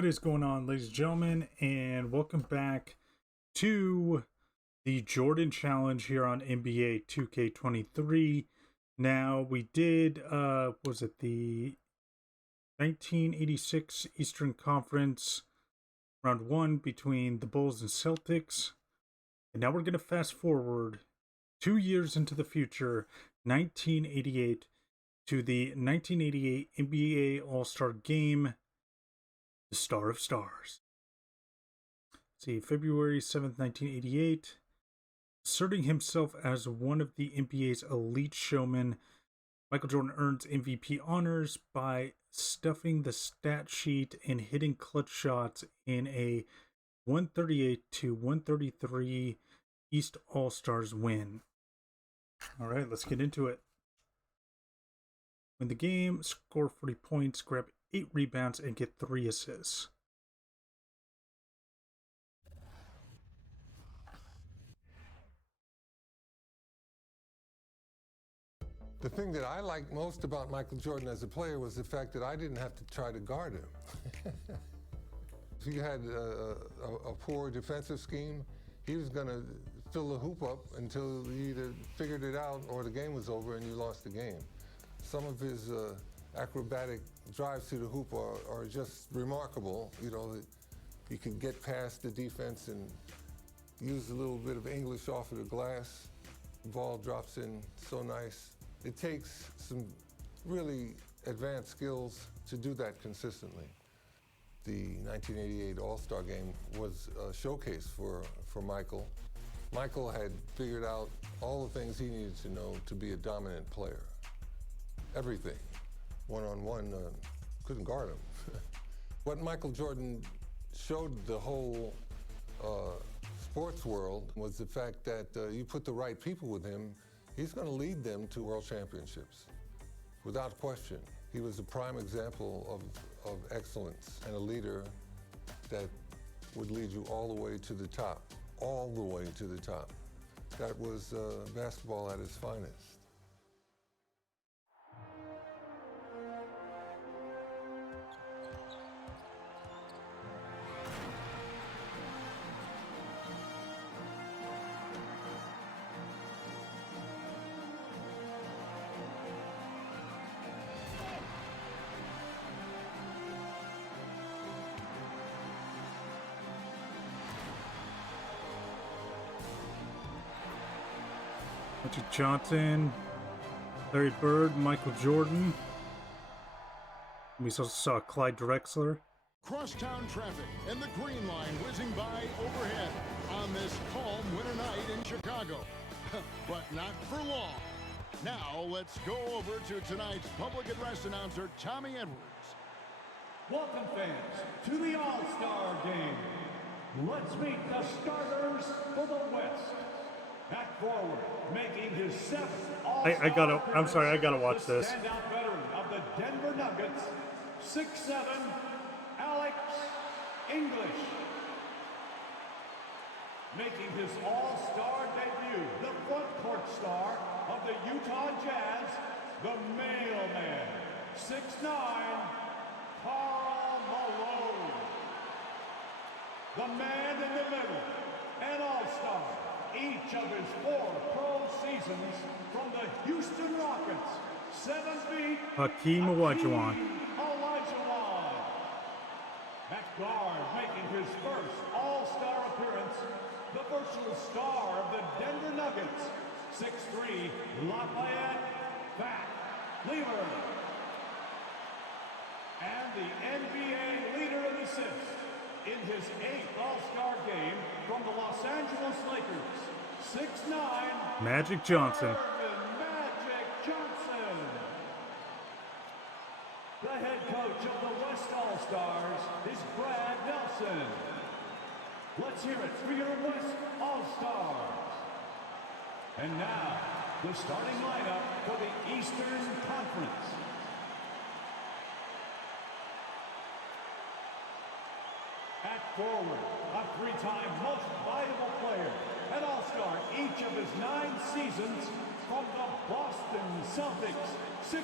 What is going on, ladies and gentlemen, and welcome back to the Jordan Challenge here on NBA 2K23. Now, we did, was it the 1986 Eastern Conference round one between the Bulls and Celtics. And now we're going to fast forward 2 years into the future, 1988, to the 1988 NBA All-Star Game, the Star of Stars. Let's see, February 7th, 1988. Asserting himself as one of the NBA's elite showmen, Michael Jordan earns MVP honors by stuffing the stat sheet and hitting clutch shots in a 138-133 East All-Stars win. All right, let's get into it. Win the game, score 40 points, grab 8 rebounds, and get 3 assists. The thing that I liked most about Michael Jordan as a player was the fact that I didn't have to try to guard him. If you had a poor defensive scheme, he was going to fill the hoop up until you either figured it out or the game was over and you lost the game. Some of his acrobatic drives to the hoop are just remarkable. You know, you can get past the defense and use a little bit of English off of the glass. The ball drops in so nice. It takes some really advanced skills to do that consistently. The 1988 All-Star Game was a showcase for Michael. Michael had figured out all the things he needed to know to be a dominant player. Everything. One-on-one, couldn't guard him. What Michael Jordan showed the whole sports world was the fact that you put the right people with him, he's going to lead them to world championships, without question. He was a prime example of excellence and a leader that would lead you all the way to the top, all the way to the top. That was basketball at its finest. Magic Johnson, Larry Bird, Michael Jordan. We also saw Clyde Drexler. Crosstown traffic and the green line whizzing by overhead on this calm winter night in Chicago. But not for long. Now let's go over to tonight's public address announcer, Tommy Edwards. Welcome, fans, to the All-Star Game. Let's meet the starters for the West. At forward, making his 7th All-Star I'm sorry, I gotta watch this. Standout veteran of the Denver Nuggets, 6'7", Alex English. Making his All-Star debut, the front court star of the Utah Jazz, the mailman, 6'9", Karl Malone. The man in the middle, an All-Star. Each of his 4 pro seasons from the Houston Rockets, 7 feet, Hakeem Olajuwon. At guard, making his first All-Star appearance, the versatile star of the Denver Nuggets, 6'3", Lafayette Fat Lever. And the NBA leader in assists in his 8th All-Star game from the Los Angeles Lakers, 6'9", Magic Johnson. Magic Johnson. The head coach of the West All-Stars is Brad Nelson. Let's hear it for your West All-Stars. And now, the starting lineup for the Eastern Conference. At forward, a 3-time most valuable player, an All-Star each of his 9 seasons from the Boston Celtics, 6'9",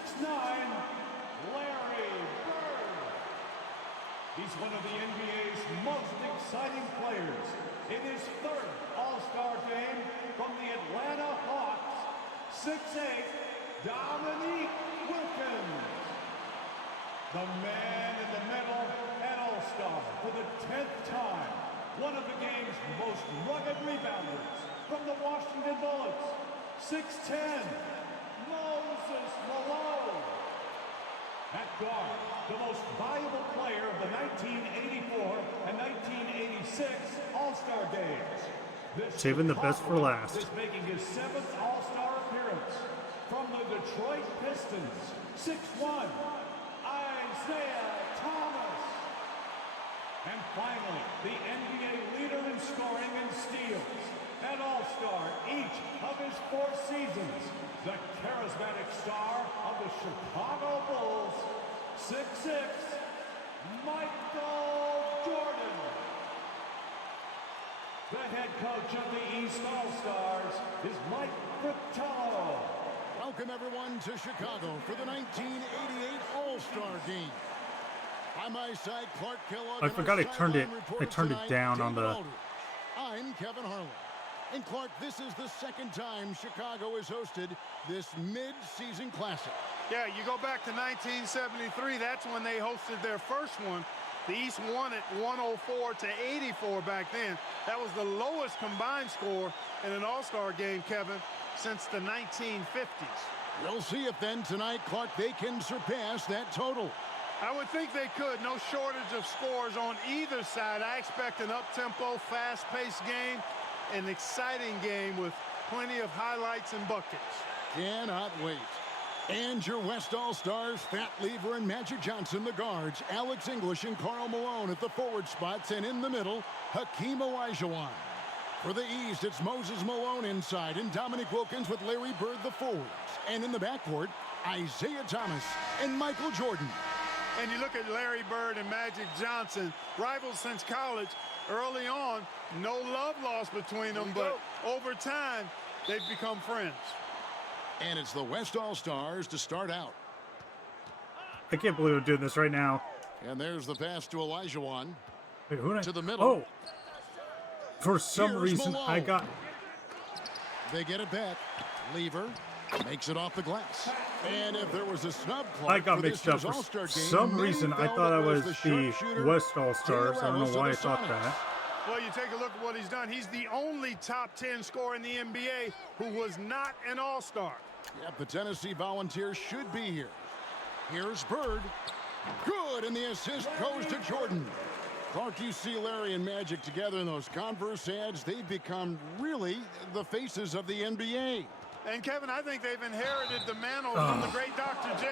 Larry Bird. He's one of the NBA's most exciting players. In his third All-Star game from the Atlanta Hawks, 6'8", Dominique Wilkins. The man in the middle, an All-Star for the 10th time. One of the game's most rugged rebounders from the Washington Bullets, 6'10", Moses Malone. At guard, the most valuable player of the 1984 and 1986 All-Star games. Saving the best for last. Is making his 7th All-Star appearance. From the Detroit Pistons, 6'1", Isaiah Thomas. And finally, the NBA leader in scoring and steals. An All-Star each of his 4 seasons. The charismatic star of the Chicago Bulls, 6'6", Michael Jordan. The head coach of the East All-Stars is Mike Fratello. Welcome everyone to Chicago for the 1988 All-Star Game. On my side, Clark Kellogg. I forgot I turned it down on the. I'm Kevin Harlan. And Clark, this is the second time Chicago has hosted this mid-season classic. Yeah, you go back to 1973, that's when they hosted their first one. The East won it 104 to 84 back then. That was the lowest combined score in an All-Star game, Kevin, since the 1950s. We'll see if then tonight, Clark, they can surpass that total. I would think they could. No shortage of scores on either side. I expect an up-tempo, fast-paced game, an exciting game with plenty of highlights and buckets. Cannot wait. And your West All-Stars, Fat Lever and Magic Johnson, the guards, Alex English and Karl Malone at the forward spots, and in the middle, Hakeem Olajuwon. For the East, it's Moses Malone inside and Dominique Wilkins with Larry Bird the forwards. And in the backcourt, Isaiah Thomas and Michael Jordan. And you look at Larry Bird and Magic Johnson, rivals since college. Early on, no love lost between them, but over time, they've become friends. And it's the West All-Stars to start out. I can't believe I'm doing this right now. And there's the pass to Olajuwon. Wait, who did I? To the middle. Oh, for some Here's reason Malone. I got. They get it back. Lever makes it off the glass. And if there was a snub, Clark, I got for mixed this up year's for All-Star game, some many reason. I felt thought I it was the sharpshooter, West All-Stars. I don't know why I thought Sonics. that. Well, you take a look at what he's done. He's the only top 10 scorer in the NBA who was not an All-Star. Yep, the Tennessee Volunteers should be here. Here's Bird. Good, and the assist goes to Jordan. Clark, you see Larry and Magic together in those Converse ads. They've become really the faces of the NBA. And, Kevin, I think they've inherited the mantle from the great Dr. J.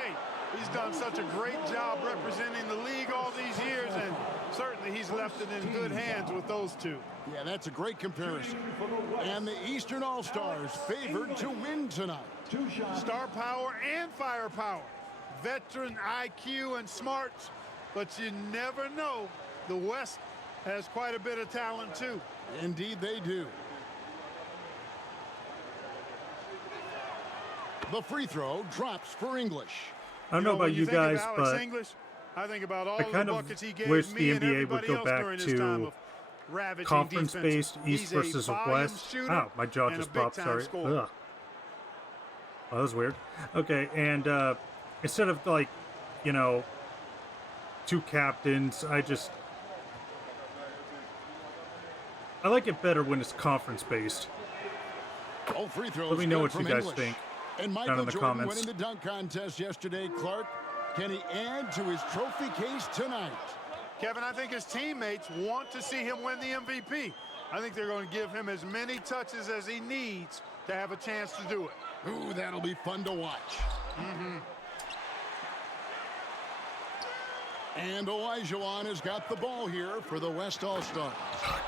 He's done such a great job representing the league all these years, and certainly he's left it in good hands with those two. Yeah, that's a great comparison. And the Eastern All-Stars favored to win tonight. Star power and firepower. Veteran IQ and smarts, but you never know. The West has quite a bit of talent, too. Indeed, they do. The free throw drops for English. I don't know about you guys, but English, I think about all I the kind of buckets he gave wish me the and NBA would everybody go else back during his time to of ravaging conference-based defenses. East He's a versus volume West. shooter Oh, my jaw and a just popped. big-time Sorry. scorer. Ugh. Oh, that was weird. Okay, and instead of like, you know, two captains, I like it better when it's conference-based. Oh, free throws. Let me know good what you from guys English. think And down Michael in the Jordan comments. winning the dunk contest yesterday. Clark, can he add to his trophy case tonight? Kevin, I think his teammates want to see him win the MVP. I think they're going to give him as many touches as he needs to have a chance to do it. Ooh, that'll be fun to watch. And Olajuwon has got the ball here for the West All-Stars.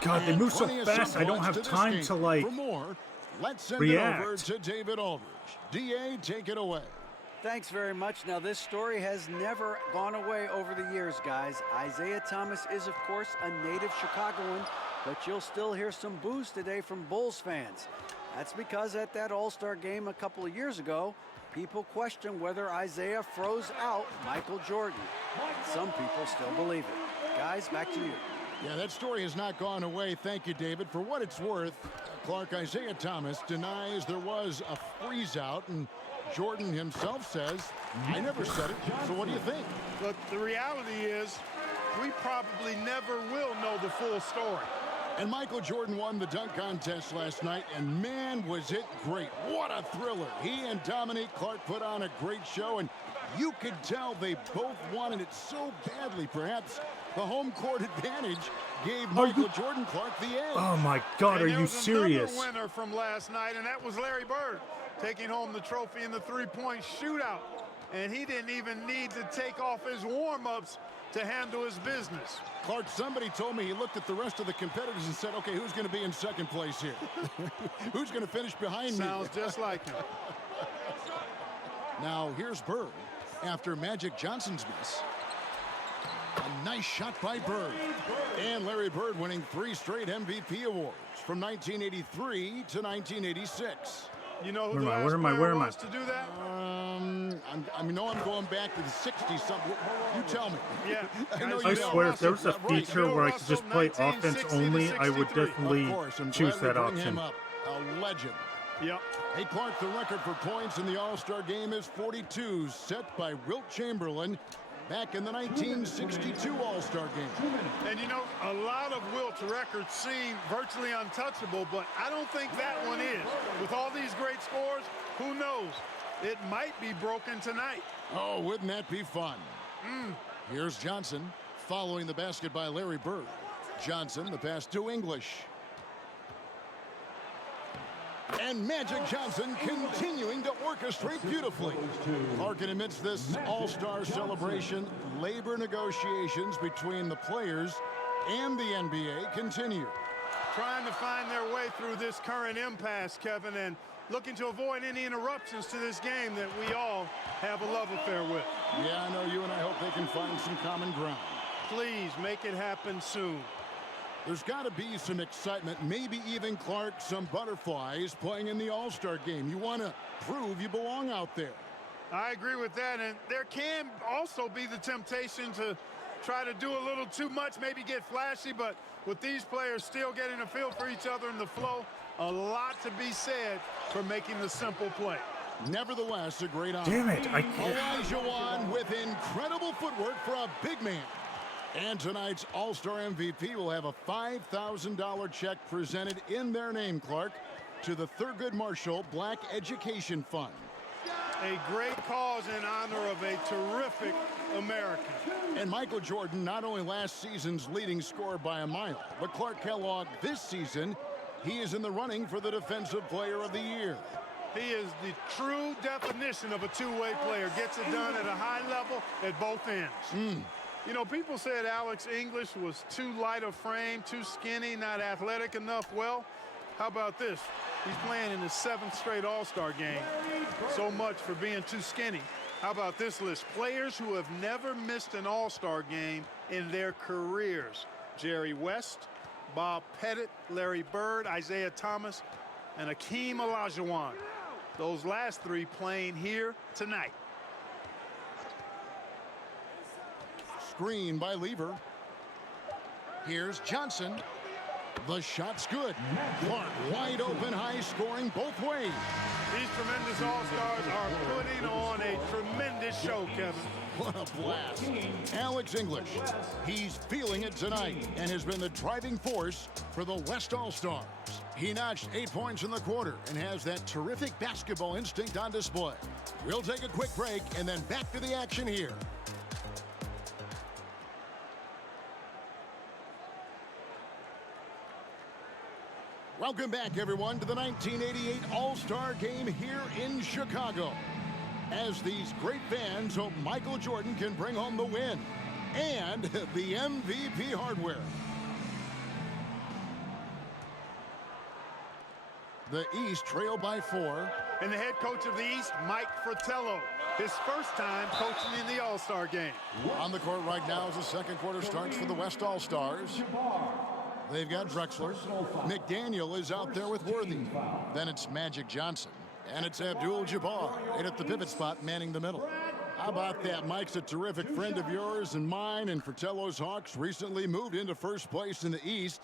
God, they And move so plenty of fast. I don't subplots have to this time game. to like. For more, let's send react. it over to David Aldridge. DA, take it away. Thanks very much. Now, this story has never gone away over the years, guys. Isaiah Thomas is, of course, a native Chicagoan, but you'll still hear some boos today from Bulls fans. That's because at that All-Star game a couple of years ago, people questioned whether Isaiah froze out Michael Jordan. Some people still believe it. Guys, back to you. Yeah, that story has not gone away. Thank you, David. For what it's worth, Clark, Isaiah Thomas denies there was a freeze-out, and Jordan himself says, I never said it. So what do you think? Look, the reality is we probably never will know the full story. And Michael Jordan won the dunk contest last night, and man, was it great. What a thriller. He and Dominique Clark put on a great show, and you could tell they both wanted it so badly. Perhaps the home court advantage gave Michael Jordan Clark the edge. Oh my God, are you serious? There was another winner from last night, and that was Larry Bird, taking home the trophy in the three-point shootout. And he didn't even need to take off his warm-ups to handle his business. Clark, somebody told me he looked at the rest of the competitors and said, okay, who's going to be in second place here? Who's going to finish behind me? Sounds just like him. Now, here's Bird after Magic Johnson's miss. A nice shot by Bird. And Larry Bird winning 3 straight MVP awards from 1983 to 1986. You know who the last player was to do that? I know I'm going back to the 60s. Something. You tell me. Yeah. I swear, if there was a feature where I could just play offense only, I would definitely choose that option. A legend. Yep. Hey, Clark, the record for points in the All-Star game is 42, set by Wilt Chamberlain back in the 1962 All-Star game. And you know, a lot of Wilt's records seem virtually untouchable, but I don't think that one is. With all these great scores, who knows? It might be broken tonight. Oh, wouldn't that be fun? Here's Johnson following the basket by Larry Bird. Johnson, the pass to English. And Magic Johnson continuing to orchestrate beautifully. Larkin amidst this all-star celebration, labor negotiations between the players and the NBA continue. Trying to find their way through this current impasse, Kevin, and looking to avoid any interruptions to this game that we all have a love affair with. Yeah, I know you and I hope they can find some common ground. Please make it happen soon. There's got to be some excitement, maybe even, Clark, some butterflies playing in the All-Star game. You want to prove you belong out there. I agree with that, and there can also be the temptation to try to do a little too much, maybe get flashy, but with these players still getting a feel for each other in the flow, a lot to be said for making the simple play. Nevertheless, a great honor. Damn it, I can't. Olajuwon with incredible footwork for a big man. And tonight's All-Star MVP will have a $5,000 check presented in their name, Clark, to the Thurgood Marshall Black Education Fund. A great cause in honor of a terrific American. And Michael Jordan, not only last season's leading scorer by a mile, but Clark Kellogg this season, he is in the running for the Defensive Player of the Year. He is the true definition of a two-way player. Gets it done at a high level at both ends. You know, people said Alex English was too light of frame, too skinny, not athletic enough. Well, how about this? He's playing in his 7th straight All-Star game. So much for being too skinny. How about this list? Players who have never missed an All-Star game in their careers. Jerry West, Bob Pettit, Larry Bird, Isaiah Thomas, and Hakeem Olajuwon. Those last 3 playing here tonight. Screen by Lever. Here's Johnson. The shot's good. Clark wide open, high scoring both ways. These tremendous All-Stars are putting on a tremendous show, Kevin. What a blast. Alex English, he's feeling it tonight and has been the driving force for the West All-Stars. He notched 8 points in the quarter and has that terrific basketball instinct on display. We'll take a quick break and then back to the action here. Welcome back, everyone, to the 1988 All-Star Game here in Chicago. As these great fans hope Michael Jordan can bring home the win and the MVP hardware. The East trail by 4. And the head coach of the East, Mike Fratello. His first time coaching in the All-Star game. On the court right now as the second quarter starts for the West All-Stars. They've got Drexler. McDaniel is out there with Worthy. Then it's Magic Johnson. And it's Abdul-Jabbar in at the pivot spot, manning the middle. How about that? Mike's a terrific friend of yours and mine, and Fratello's Hawks recently moved into first place in the East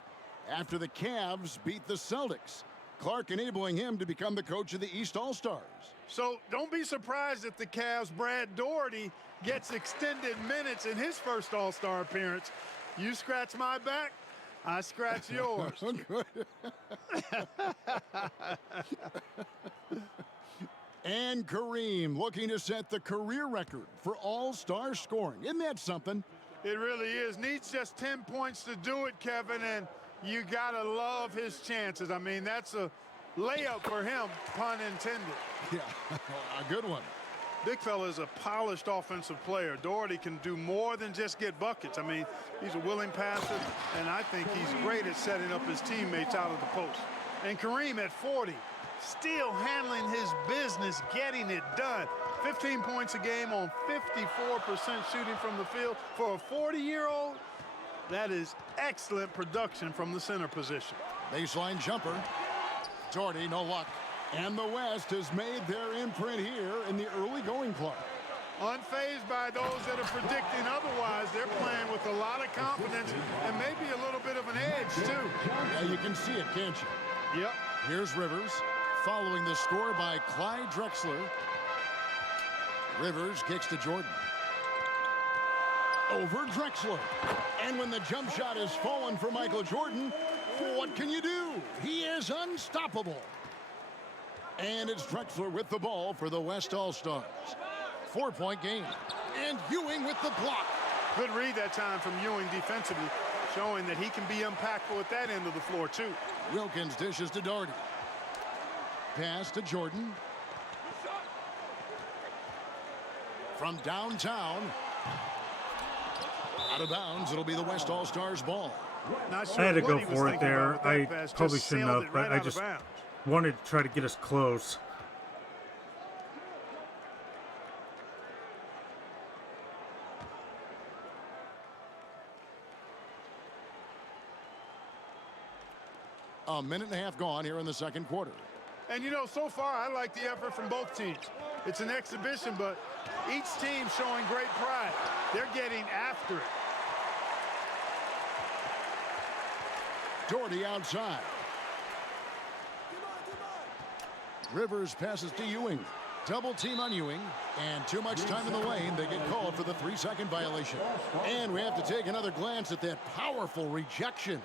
after the Cavs beat the Celtics. Clark enabling him to become the coach of the East All-Stars. So don't be surprised if the Cavs' Brad Daugherty gets extended minutes in his first All-Star appearance. You scratch my back, I scratch yours. And Kareem looking to set the career record for All-Star scoring. Isn't that something? It really is. Needs just 10 points to do it, Kevin, and you got to love his chances. I mean, that's a layup for him, pun intended. Yeah, a good one. Big fella is a polished offensive player. Daugherty can do more than just get buckets. I mean, he's a willing passer, and I think he's great at setting up his teammates out of the post. And Kareem at 40, still handling his business, getting it done. 15 points a game on 54% shooting from the field. For a 40-year-old, that is excellent production from the center position. Baseline jumper. Daugherty, no luck. And the West has made their imprint here in the early going clock. Unfazed by those that are predicting otherwise. They're playing with a lot of confidence and maybe a little bit of an edge, too. Yeah, you can see it, can't you? Yep. Here's Rivers, following the score by Clyde Drexler. Rivers kicks to Jordan. Over Drexler. And when the jump shot is fallen for Michael Jordan, what can you do? He is unstoppable. And it's Drexler with the ball for the West All-Stars. 4-point game. And Ewing with the block. Good read that time from Ewing defensively, showing that he can be impactful at that end of the floor, too. Wilkins dishes to Daugherty. Pass to Jordan. From downtown. Out of bounds, it'll be the West All-Stars ball. Not sure I had to what go he was for it thinking there. about that I pass. probably Just shouldn't sailed have, it but right I out of just bounds. wanted to try to get us close. A minute and a half gone here in the second quarter. And, you know, so far, I like the effort from both teams. It's an exhibition, but each team showing great pride. They're getting after it. Daugherty outside. Rivers passes to Ewing. Double team on Ewing. And too much time in the lane. They get called for the 3-second violation. And we have to take another glance at that powerful rejection.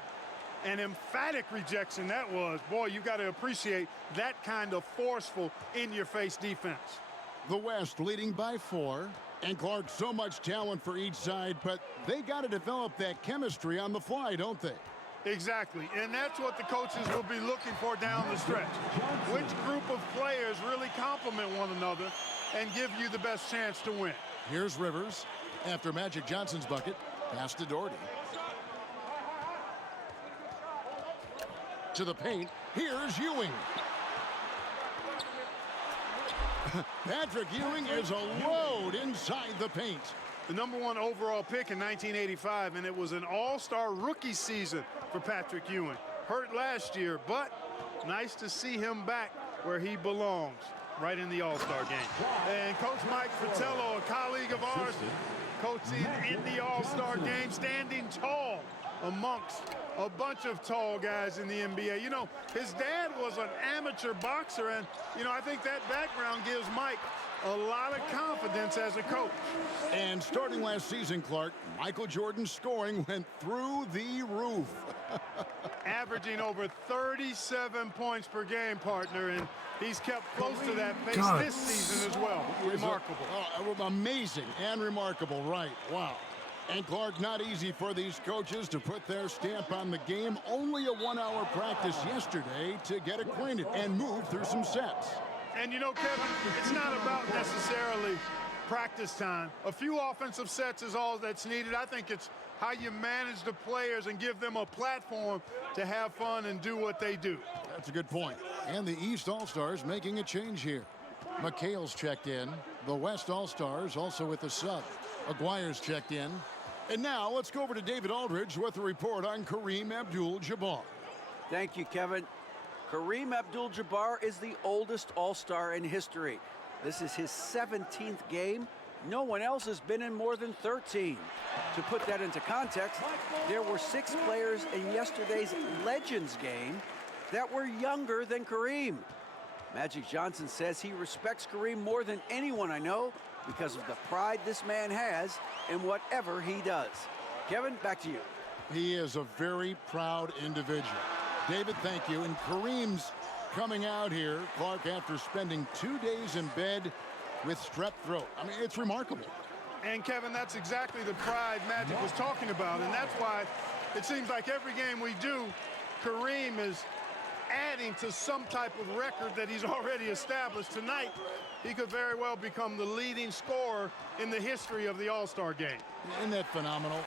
An emphatic rejection that was. Boy, you got to appreciate that kind of forceful in-your-face defense. The West leading by 4. And Clark, so much talent for each side, but they got to develop that chemistry on the fly, don't they? Exactly, and that's what the coaches will be looking for down the stretch. Which group of players really complement one another and give you the best chance to win? Here's Rivers after Magic Johnson's bucket. Pass to Daugherty. To the paint. Here's Ewing. Patrick Ewing is a load inside the paint. The #1 overall pick in 1985, and it was an all-star rookie season for Patrick Ewing. Hurt last year, but nice to see him back where he belongs, right in the all-star game. And Coach Mike Fratello, a colleague of ours, coaching in the all-star game, standing tall amongst a bunch of tall guys in the NBA. You know, his dad was an amateur boxer, and, you know, I think that background gives Mike a lot of confidence as a coach. And starting last season, Clark, Michael Jordan's scoring went through the roof. Averaging over 37 points per game, partner, and he's kept close to that pace this season as well. Remarkable. Amazing and remarkable, right. Wow. And Clark, not easy for these coaches to put their stamp on the game. Only a 1-hour practice yesterday to get acquainted and move through some sets. And you know, Kevin, it's not about necessarily practice time. A few offensive sets is all that's needed. I think it's how you manage the players and give them a platform to have fun and do what they do. That's a good point. And the East All-Stars making a change here. McHale's checked in. The West All-Stars also with the sub. Aguirre's checked in. And now let's go over to David Aldridge with a report on Kareem Abdul-Jabbar. Thank you, Kevin. Kareem Abdul-Jabbar is the oldest All-Star in history. This is his 17th game No one else has been in more than 13. To put that into context, there were 6 players in yesterday's Legends game that were younger than Kareem. Magic Johnson says he respects Kareem more than anyone I know because of the pride this man has in whatever he does. Kevin, back to you. He is a very proud individual. David, thank you. And Kareem's coming out here, Clark, after spending 2 days in bed with strep throat. I mean, it's remarkable. And Kevin, that's exactly the pride Magic was talking about, and that's why it seems like every game we do, Kareem is adding to some type of record that he's already established. Tonight, he could very well become the leading scorer in the history of the All-Star game. Isn't that phenomenal?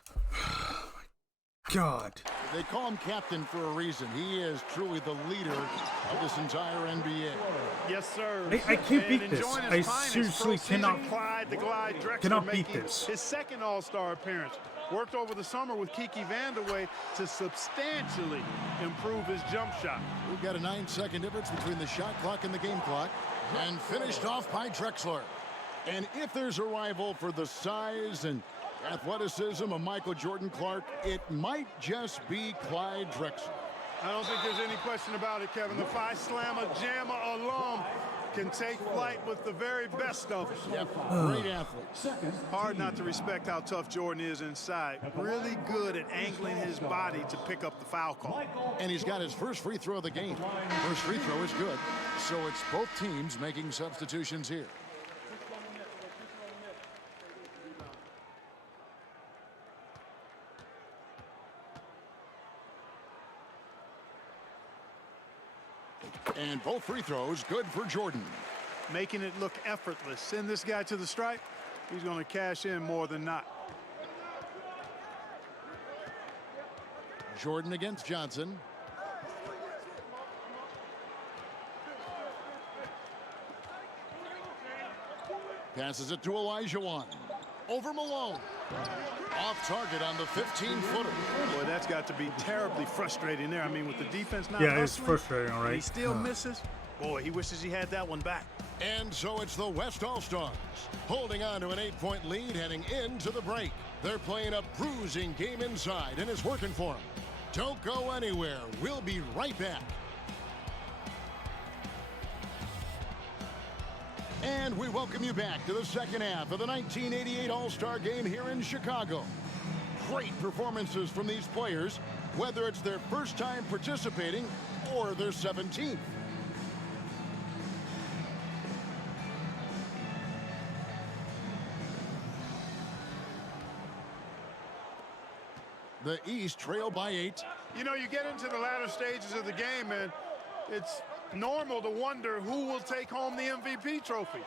God. They call him captain for a reason. He is truly the leader of this entire NBA. Yes, sir. I can't beat And this. enjoying I his finest seriously postseason, cannot- Clyde the Glide Drexler cannot beat making this. his second All-Star appearance. Worked over the summer with Kiki Vandeweghe to substantially improve his jump shot. We've got a 9-second difference between the shot clock and the game clock. And finished off by Drexler. And if there's a rival for the size and athleticism of Michael Jordan Clark, it might just be Clyde Drexler. I don't think there's any question about it, Kevin. The Phi Slamma Jamma alum can take flight with the very best of them. Yep, great athlete. Hard not to respect how tough Jordan is inside. Really good at angling his body to pick up the foul call. And he's got his first free throw of the game. First free throw is good. So it's both teams making substitutions here. And both free throws good for Jordan. Making it look effortless. Send this guy to the stripe. He's going to cash in more than not. Jordan against Johnson. Passes it to Olajuwon. Over Malone. Off target on the 15-footer. Boy, that's got to be terribly frustrating there. I mean, with the defense not Yeah, it's hustling, frustrating, all right. he still misses. Boy, he wishes he had that one back. And so it's the West All-Stars holding on to an 8-point lead heading into the break. They're playing a bruising game inside, and it's working for them. Don't go anywhere. We'll be right back. And we welcome you back to the second half of the 1988 All-Star Game here in Chicago. Great performances from these players, whether it's their first time participating or their 17th. The East trail by 8. You know, you get into the latter stages of the game, and it's normal to wonder who will take home the MVP trophy.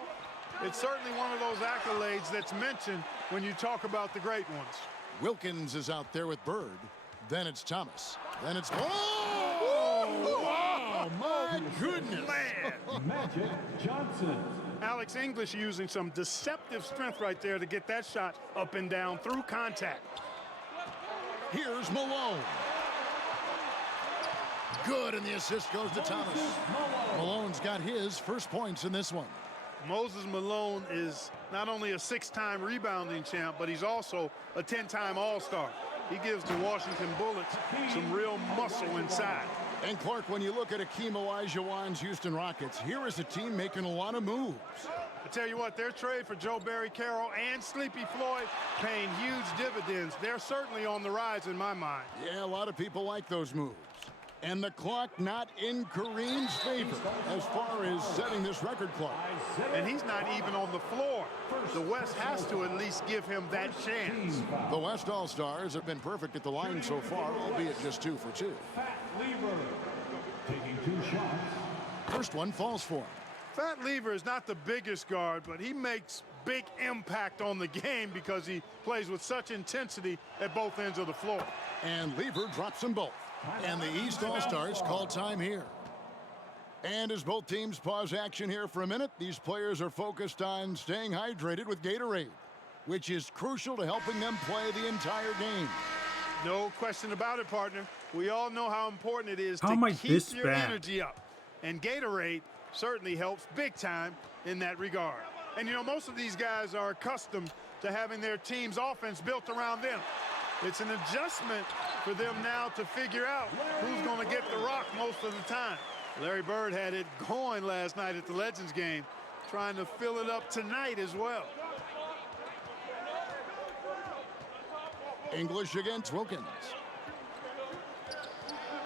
It's certainly one of those accolades that's mentioned when you talk about the great ones. Wilkins is out there with Bird. Then it's Thomas. Then it's... Oh, my goodness. Man. Magic Johnson. Alex English using some deceptive strength right there to get that shot up and down through contact. Here's Malone. Good, and the assist goes to Thomas. Malone's got his first points in this one. Moses Malone is not only a 6-time rebounding champ, but he's also a 10-time All-Star. He gives the Washington Bullets some real muscle inside. And Clark, when you look at Akeem Olajuwon's Houston Rockets, here is a team making a lot of moves. I tell you what, their trade for Joe Barry Carroll and Sleepy Floyd paying huge dividends. They're certainly on the rise in my mind. Yeah, a lot of people like those moves. And the clock not in Kareem's favor as far as setting this record clock. And he's not even on the floor. The West has to at least give him that chance. The West All-Stars have been perfect at the line so far, albeit just 2 for 2. Fat Lever taking 2 shots. First one falls for him. Fat Lever is not the biggest guard, but he makes big impact on the game because he plays with such intensity at both ends of the floor. And Lever drops them both. And the East All-Stars call time here. And as both teams pause action here for a minute, these players are focused on staying hydrated with Gatorade, which is crucial to helping them play the entire game. No question about it, partner. We all know how important it is How am to I keep this your bad? energy up. And Gatorade certainly helps big time in that regard. And, you know, most of these guys are accustomed to having their team's offense built around them. It's an adjustment for them now to figure out who's going to get the rock most of the time. Larry Bird had it going last night at the Legends game, trying to fill it up tonight as well. English against Wilkins.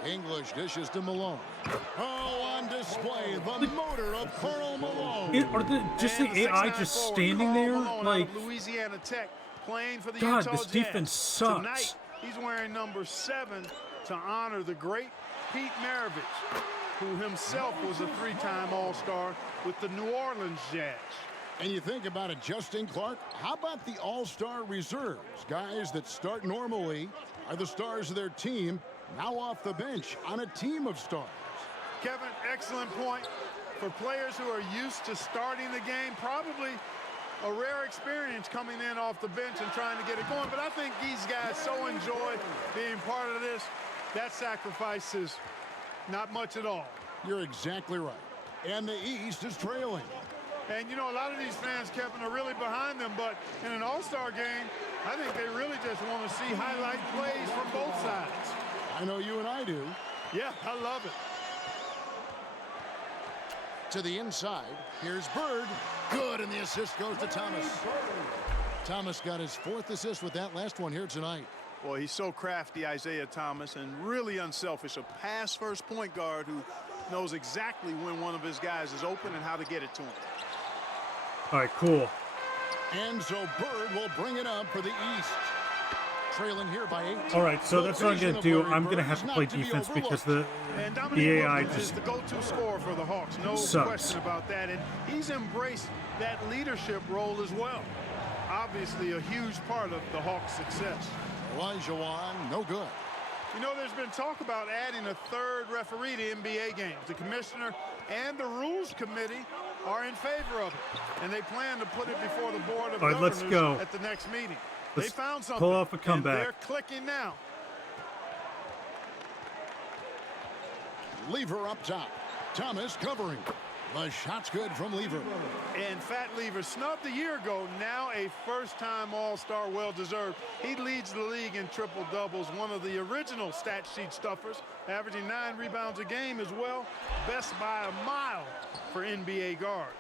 English dishes to Malone. Oh, on display, the motor of Karl Malone. Are just the AI just standing there? Like, Louisiana Tech, playing for the God, Utah this Jazz. defense sucks. Tonight, he's wearing number 7 to honor the great Pete Maravich, who himself was a 3-time All-Star with the New Orleans Jazz. And you think about it, Justin Clark, how about the all-star reserves? Guys that start normally are the stars of their team, now off the bench on a team of stars. Kevin, excellent point. For players who are used to starting the game, probably a rare experience coming in off the bench and trying to get it going. But I think these guys so enjoy being part of this, that sacrifice is not much at all. You're exactly right. And the East is trailing. And, you know, a lot of these fans, Kevin, are really behind them. But in an all-star game, I think they really just want to see highlight plays from both sides. I know you and I do. Yeah, I love it. To the inside, here's Bird. Good, and the assist goes to Thomas. Thomas got his 4th assist with that last one here tonight. Boy, he's so crafty, Isaiah Thomas, and really unselfish. A pass-first point guard who knows exactly when one of his guys is open and how to get it to him. all right, cool. And so Bird will bring it up for the East. Trailing here by 8. All right, so that's what I'm going to do. I'm going to have to play defense because the AI Wilkins is just the go-to scorer for the Hawks. No sucks. question about that. And he's embraced that leadership role as well. Obviously a huge part of the Hawks' success. Olajuwon, no good. You know, there's been talk about adding a 3rd referee to NBA games. The commissioner and the rules committee are in favor of it, and they plan to put it before the board of governors let's go. at the next meeting. Let's they found something. pull off a comeback. And they're clicking now. Lever up top. Thomas covering. The shot's good from Lever. And Fat Lever, snubbed a year ago, now a first-time All-Star, well-deserved. He leads the league in triple-doubles, one of the original stat sheet stuffers, averaging 9 rebounds a game as well. Best by a mile for NBA guards.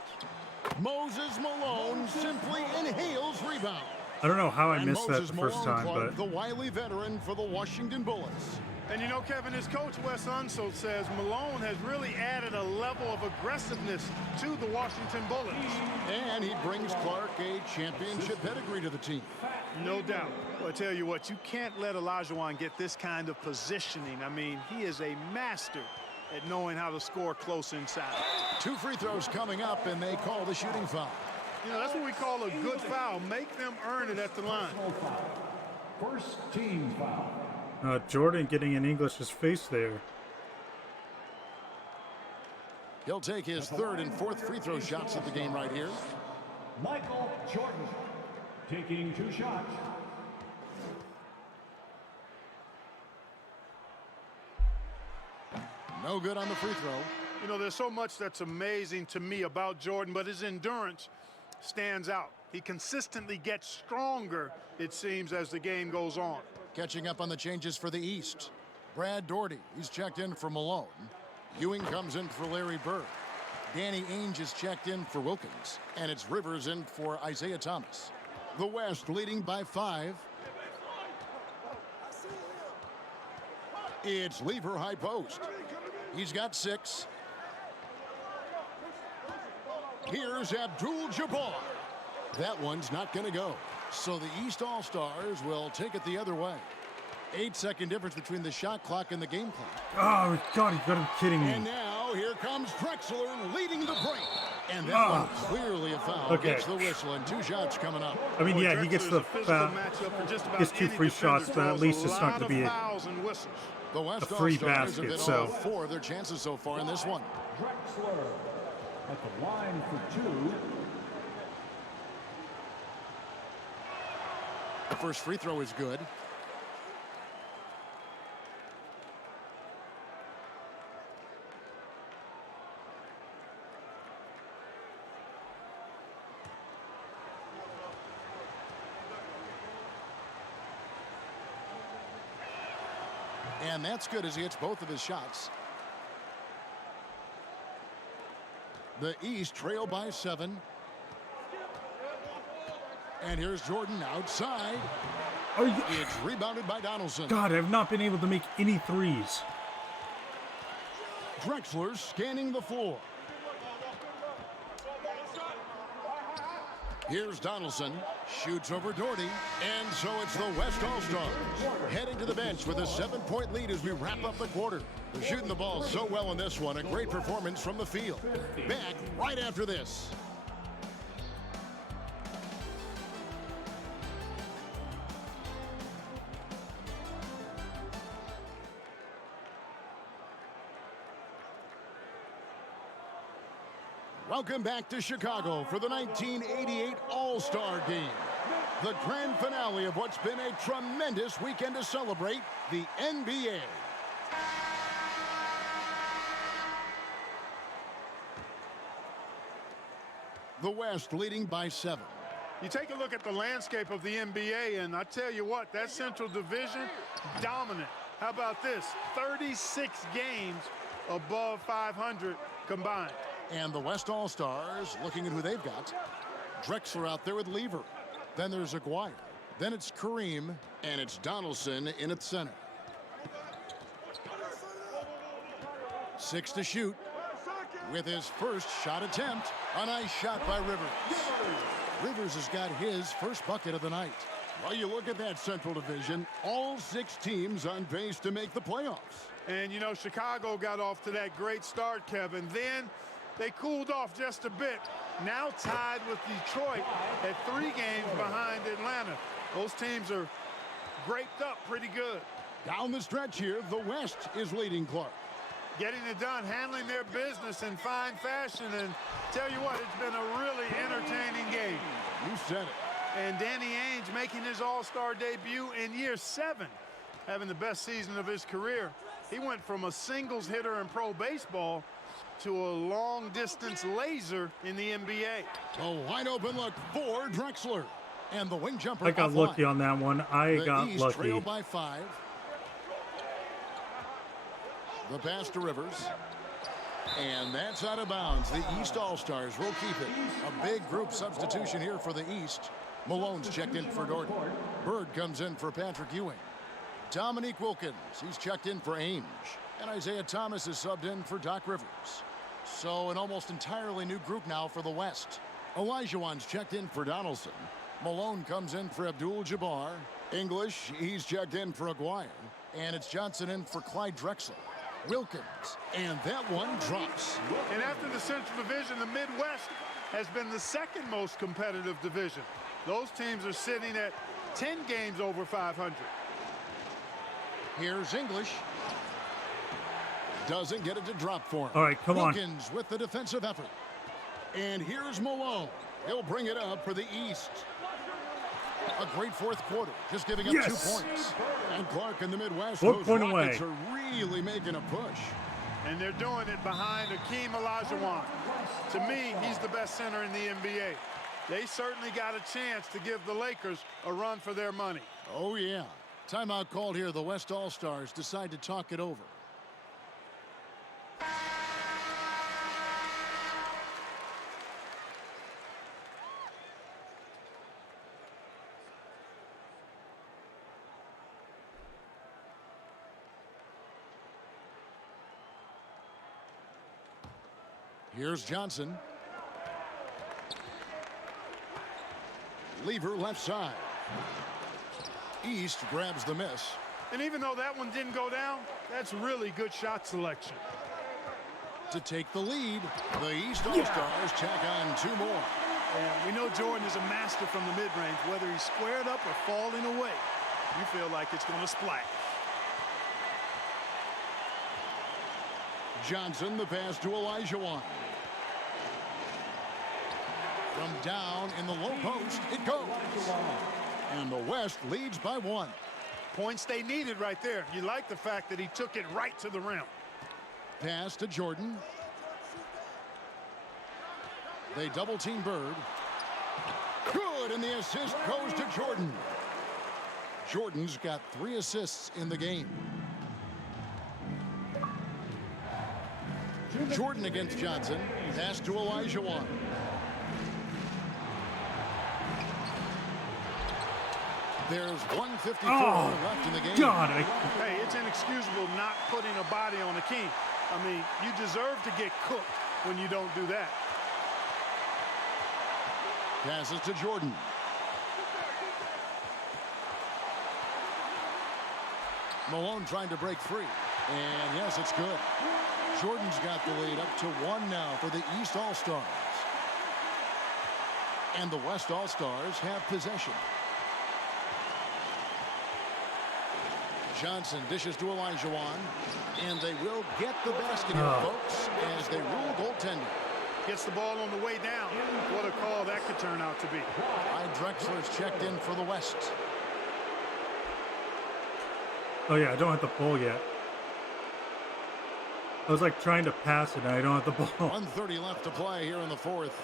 Moses Malone simply inhales rebound. I don't know how I And missed that Moses the first Malone, time, Clark, but the wily veteran for the Washington Bullets. And you know, Kevin, his coach Wes Unseld says Malone has really added a level of aggressiveness to the Washington Bullets. And he brings Clark a championship pedigree to the team. No doubt. Well, I tell you what, you can't let Olajuwon get this kind of positioning. I mean, he is a master at knowing how to score close inside. 2 free throws coming up, and they call the shooting foul. You know, that's what we call a good foul. Make them earn it at the line. First team foul. Jordan getting in English's face there. He'll take his 3rd and 4th free throw shots of the game right here. Michael Jordan taking 2 shots. No good on the free throw. You know, there's so much that's amazing to me about Jordan, but his endurance stands out. He consistently gets stronger, it seems, as the game goes on. Catching up on the changes for the East. Brad Doherty, he's checked in for Malone. Ewing comes in for Larry Bird. Danny Ainge is checked in for Wilkins. And it's Rivers in for Isaiah Thomas. The West leading by 5. It's Lever high post. He's got 6. Here's Abdul-Jabbar. That one's not going to go. So the East All-Stars will take it the other way. 8-second difference between the shot clock and the game clock. Oh, God, you gotta be kidding me. And now here comes Drexler leading the break. And that one clearly a foul. Okay. Gets the whistle, and 2 shots coming up. I mean, yeah, he gets the physical matchup for just about gets 2 any free defender. shots, but at least it's not going to be fouls and whistles. The West a free All-Stars have basket, hit so. all 4 of their chances so far in this one. Drexler at the line for 2. The first free throw is good. And that's good as he hits both of his shots. The East trail by 7. And here's Jordan outside. It's rebounded by Donaldson. God, I've not been able to make any threes. Drexler scanning the floor. Here's Donaldson. Shoots over Doherty. And so it's the West All-Stars heading to the bench with a 7-point lead as we wrap up the quarter. They're shooting the ball so well in this one. A great performance from the field. Back right after this. Welcome back to Chicago for the 1988 All-Star Game. The grand finale of what's been a tremendous weekend to celebrate the NBA. The West leading by 7. You take a look at the landscape of the NBA, and I tell you what, that Central Division, dominant. How about this? 36 games above 500 combined. And the West All-Stars looking at who they've got. Drexler out there with Lever. Then there's Aguirre. Then it's Kareem, and it's Donaldson in at center. 6 to shoot. With his first shot attempt, a nice shot by Rivers. Rivers has got his first bucket of the night. Well, you look at that Central Division, all 6 teams on pace to make the playoffs. And, you know, Chicago got off to that great start, Kevin. Then they cooled off just a bit. Now tied with Detroit at 3 games behind Atlanta. Those teams are graped up pretty good. Down the stretch here, the West is leading Clark. Getting it done, handling their business in fine fashion. And tell you what, it's been a really entertaining game. You said it. And Danny Ainge making his All-Star debut in year 7, having the best season of his career. He went from a singles hitter in pro baseball to a long-distance laser in the NBA. A wide-open look for Drexler. And the wing jumper. I got lucky on that one. I got East lucky. Trail by 5. The pass to Rivers. And that's out of bounds. The East All-Stars will keep it. A big group substitution here for the East. Malone's checked in for Dorton. Bird comes in for Patrick Ewing. Dominique Wilkins, he's checked in for Ainge. And Isaiah Thomas is subbed in for Doc Rivers. So an almost entirely new group now for the West. Olajuwon's checked in for Donaldson. Malone comes in for Abdul-Jabbar. English, he's checked in for Aguirre. And it's Johnson in for Clyde Drexler. Wilkins, and that one drops. And after the Central Division, the Midwest has been the second most competitive division. Those teams are sitting at 10 games over 500. Here's English. Doesn't get it to drop for him. All right, come on. Wilkins with the defensive effort. And here's Malone. He'll bring it up for the East. A great fourth quarter, just giving up 2 points. And Clark in the Midwest, those Rockets are really making a push. And they're doing it behind Hakeem Olajuwon. To me, he's the best center in the NBA. They certainly got a chance to give the Lakers a run for their money. Oh, yeah. Timeout called here. The West All-Stars decide to talk it over. Here's Johnson. Lever left side. East grabs the miss. And even though that one didn't go down, that's really good shot selection. To take the lead, the East All-Stars tack on 2 more. And we know Jordan is a master from the mid-range. Whether he's squared up or falling away, you feel like it's going to splash. Johnson, the pass to Olajuwon. From down in the low post, it goes. And the West leads by 1. Points they needed right there. You like the fact that he took it right to the rim. Pass to Jordan. They double team Bird. Good, and the assist goes to Jordan. Jordan's got 3 assists in the game. Jordan against Johnson. Pass to Olajuwon. There's 1:54 left in the game. God, Hey, it's inexcusable not putting a body on the king. I mean, you deserve to get cooked when you don't do that. Passes to Jordan. Malone trying to break free. And yes, it's good. Jordan's got the lead up to 1 now for the East All-Stars. And the West All-Stars have possession. Johnson dishes to Olajuwon. And they will get the basket here, folks, as they rule goaltending. Gets the ball on the way down. What a call that could turn out to be. Drexler's checked in for the West. Oh yeah, I don't have the ball yet. I was like trying to pass it and I don't have the ball. 1:30 left to play here in the fourth.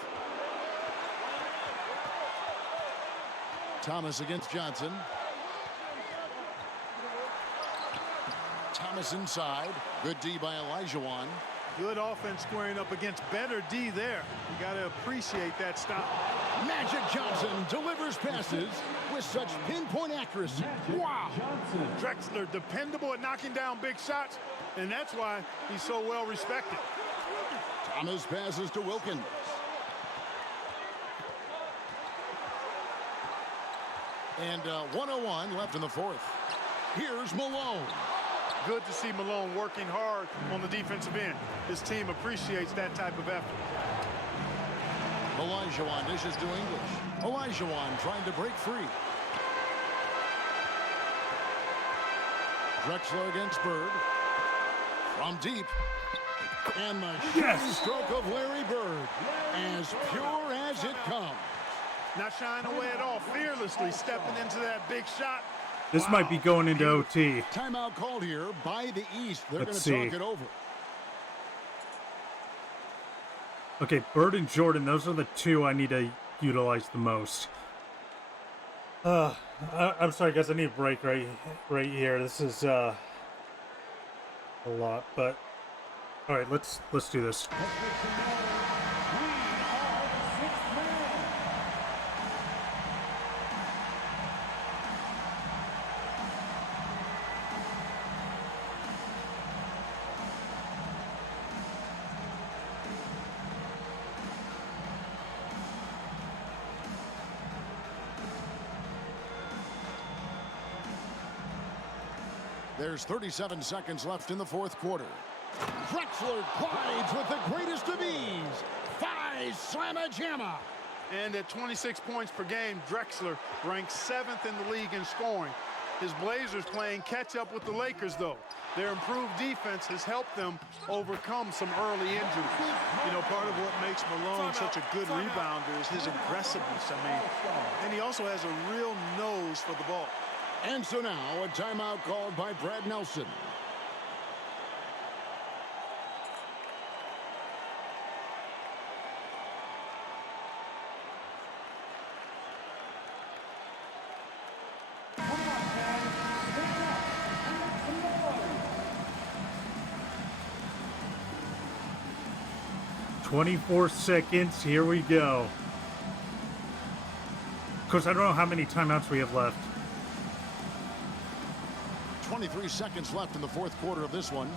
Thomas against Johnson. Thomas inside. Good D by Olajuwon. Good offense squaring up against better D there. You got to appreciate that stop. Magic Johnson delivers passes with such pinpoint accuracy. Wow. Drexler dependable at knocking down big shots, and that's why he's so well respected. Thomas passes to Wilkins. And 1:01 left in the fourth. Here's Malone. Good to see Malone working hard on the defensive end. His team appreciates that type of effort. Olajuwon dishes to English. Olajuwon trying to break free. Drexler against Bird. From deep. And the shooting stroke of Larry Bird. As pure as it comes. Not shying away at all. Fearlessly stepping into that big shot. This might be going into OT. Timeout called here by the East. They're going Let's to see. talk it over. Okay, Bird and Jordan, those are the two I need to utilize the most. I'm sorry, guys. I need a break right here. This is a lot, but all right, let's do this. There's 37 seconds left in the fourth quarter. Drexler glides with the greatest of ease. Five slamma-jamma. And at 26 points per game, Drexler ranks 7th in the league in scoring. His Blazers playing catch up with the Lakers, though. Their improved defense has helped them overcome some early injuries. You know, part of what makes Malone such a good rebounder is his aggressiveness. I mean, and he also has a real nose for the ball. And so now a timeout called by Brad Nelson. "24 seconds, here we go." Of course, I don't know how many timeouts we have left. 23 seconds left in the fourth quarter of this one.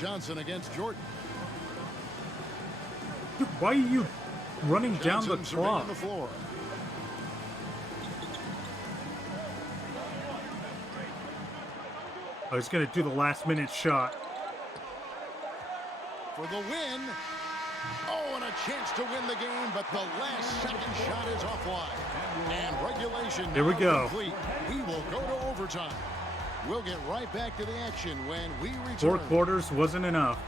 Johnson against Jordan. Dude, why are you running down the Johnson surveying clock? the floor. I was going to do the last-minute shot. For the win. Oh, and a chance to win the game, but the last second shot is offline. And regulation Here we now go. complete. We will go to overtime. We'll get right back to the action when we return. 4 quarters wasn't enough.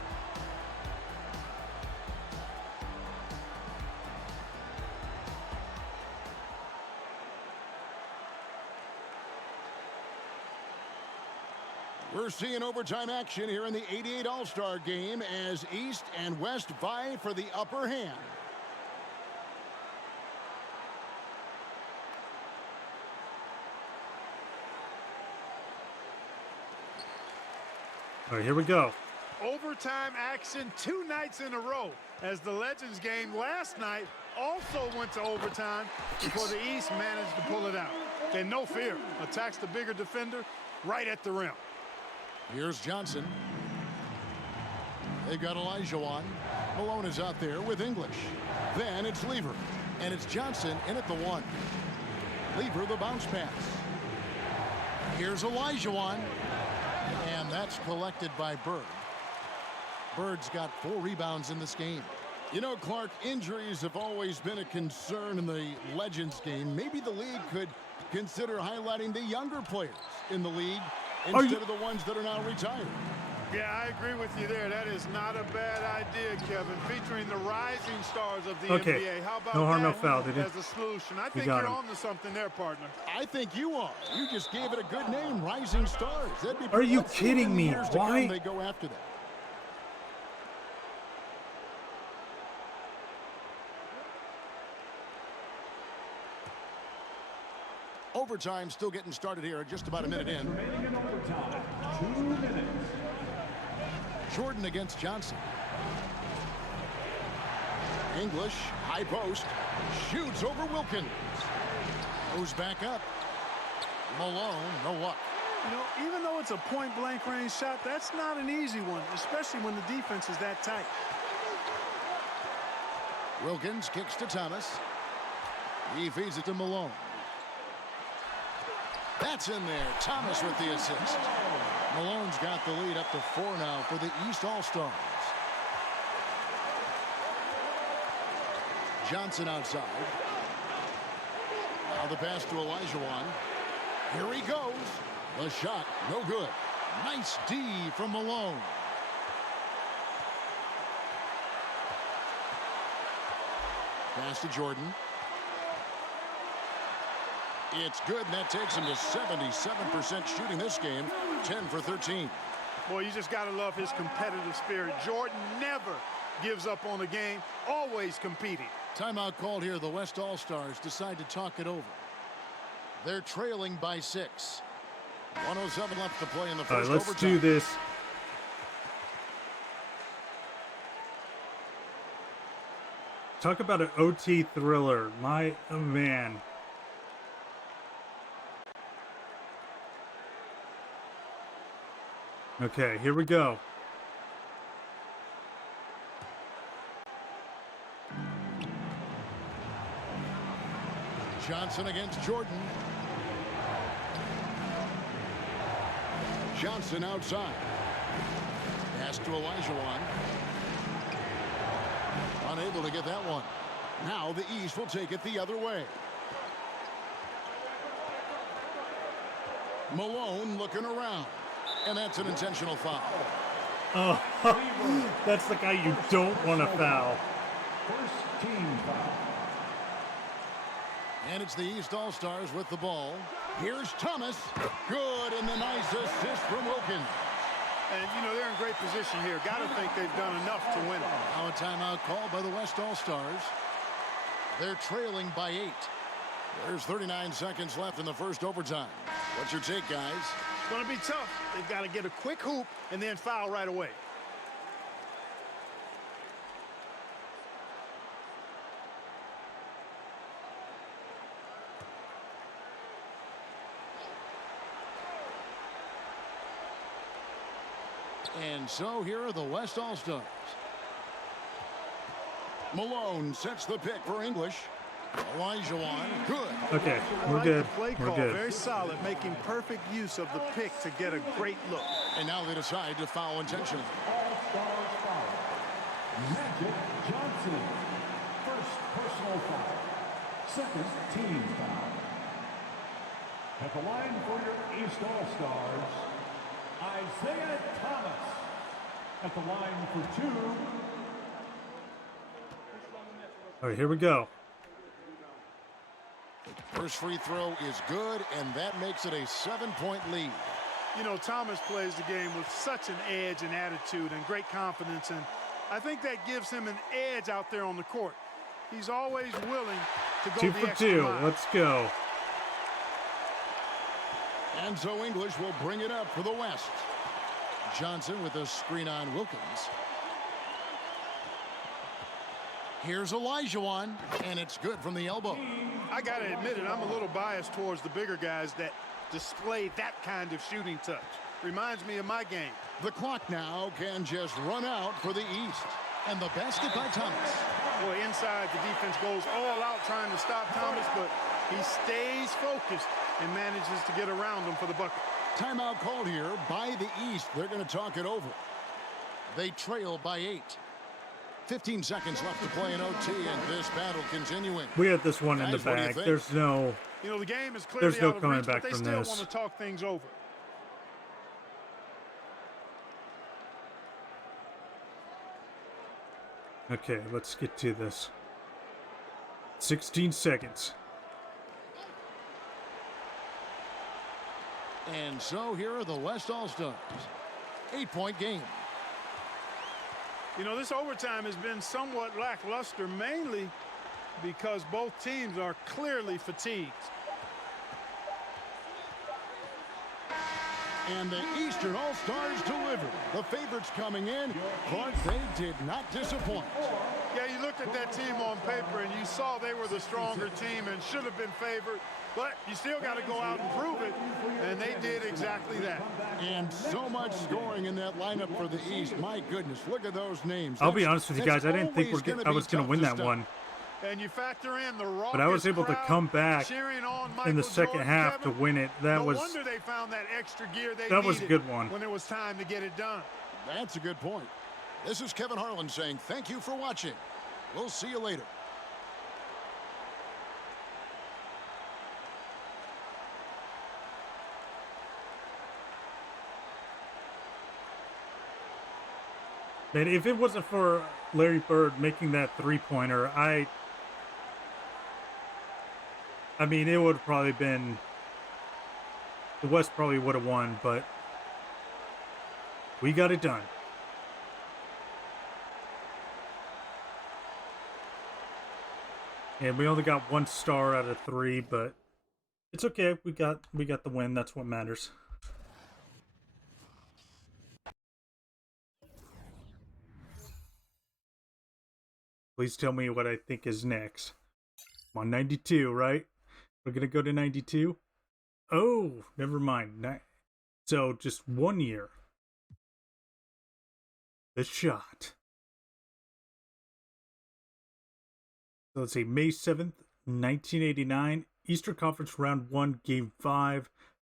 We're seeing overtime action here in the 88 All-Star Game as East and West vie for the upper hand. All right, here we go. Overtime action 2 nights in a row, as the Legends game last night also went to overtime before the East managed to pull it out. And no fear, attacks the bigger defender right at the rim. Here's Johnson. They've got Olajuwon. Malone is out there with English. Then it's Lever. And it's Johnson in at the 1. Lever the bounce pass. Here's Olajuwon. And that's collected by Bird. Bird's got 4 rebounds in this game. You know, Clark, injuries have always been a concern in the Legends game. Maybe the league could consider highlighting the younger players in the league instead of the ones that are now retired. Yeah, I agree with you there. That is not a bad idea, Kevin. Featuring the rising stars of the NBA. How about no harm, that no foul. They did. as a solution? I think you're on to something there, partner. I think you are. You just gave it a good name, Rising Stars. That'd be Are you let's see kidding in the me? years to Why? come they go after that. Overtime still getting started here, just about a minute in. Remaining in overtime, 2 minutes. Jordan against Johnson. English, high post, shoots over Wilkins. Goes back up. Malone, no luck. You know, even though it's a point-blank range shot, that's not an easy one, especially when the defense is that tight. Wilkins kicks to Thomas. He feeds it to Malone. That's in there. Thomas with the assist. Malone's got the lead up to 4 now for the East All-Stars. Johnson outside. Now the pass to Olajuwon. Here he goes. The shot, no good. Nice D from Malone. Pass to Jordan. It's good, and that takes him to 77% shooting this game, 10 for 13. Boy, you just got to love his competitive spirit. Jordan never gives up on a game, always competing. Timeout called here. The West All-Stars decide to talk it over. They're trailing by 6. 107 left to play in the first All right, let's overtime. do this. Talk about an OT thriller. My man. Okay, here we go. Johnson against Jordan. Johnson outside. Pass to Olajuwon. Unable to get that one. Now the East will take it the other way. Malone looking around. And that's an intentional foul. Oh, that's the guy you don't want to foul. First team foul. And it's the East All-Stars with the ball. Here's Thomas. Good, and the nice assist from Wilkins. And, you know, they're in great position here. Got to think they've done enough to win it. Now a timeout called by the West All-Stars. They're trailing by 8. There's 39 seconds left in the first overtime. What's your take, guys? It's going to be tough. They've got to get a quick hoop and then foul right away. And so here are the West All-Stars. Malone sets the pick for English. Olajuwon, good. Okay, I we're like good. the play We're call. good. Very solid, making perfect use of the pick to get a great look. And now they decide to foul intentionally. All-Stars foul. Magic Johnson. First personal foul. Second team foul. At the line for your East All-Stars, Isaiah Thomas. At the line for 2. All right, here we go. First free throw is good, and that makes it a 7-point lead. You know, Thomas plays the game with such an edge and attitude and great confidence, and I think that gives him an edge out there on the court. He's always willing to go 2 the for extra 2. mile. Let's go. And so English will bring it up for the West. Johnson with a screen on Wilkins. Here's Olajuwon, and it's good from the elbow. I got to admit it, I'm a little biased towards the bigger guys that display that kind of shooting touch. Reminds me of my game. The clock now can just run out for the East. And the basket by Thomas. Boy, inside the defense goes all out trying to stop Thomas, but he stays focused and manages to get around him for the bucket. Timeout called here by the East. They're going to talk it over. They trail by 8. 15 seconds left to play in OT, and this battle continuing. We had this one in the Guys, what do you bag. think? There's no, You know, the game is clearly there's no out of coming reach, back but they from still this. want to talk things over. Okay, let's get to this. 16 seconds. And so here are the West All-Stars. 8-point game. You know, this overtime has been somewhat lackluster, mainly because both teams are clearly fatigued. And the Eastern All-Stars delivered. The favorites coming in, but they did not disappoint. Yeah, you looked at that team on paper and you saw they were the stronger team and should have been favored, but you still got to go out and prove it, and they did exactly that. And so much scoring in that lineup for the East. My goodness, look at those names. I'll be honest with you guys, I didn't think I was going to win that stop. one. And you factor in the But I was able to come back in the second Jordan, half to Kevin. win it. That No was wonder they found that extra gear they that was a needed good one. when it was time to get it done. That's a good point. This is Kevin Harlan saying thank you for watching. We'll see you later. Man, if it wasn't for Larry Bird making that three-pointer, I mean, it would have probably been, the West probably would have won, but we got it done. And we only got 1 star out of 3, but it's okay. We got the win. That's what matters. Please tell me what I think is next. I'm on 92, right? We're going to go to 92? Oh, never mind. So, just 1 year. The Shot. So let's see, May 7th, 1989, Eastern Conference Round 1, Game 5.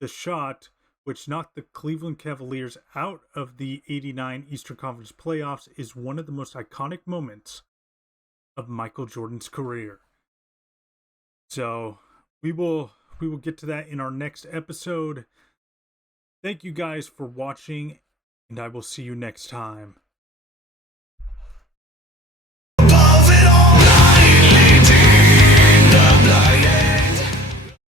The Shot, which knocked the Cleveland Cavaliers out of the 89 Eastern Conference playoffs, is one of the most iconic moments of Michael Jordan's career. So we will get to that in our next episode. Thank you guys for watching, and I will see you next time.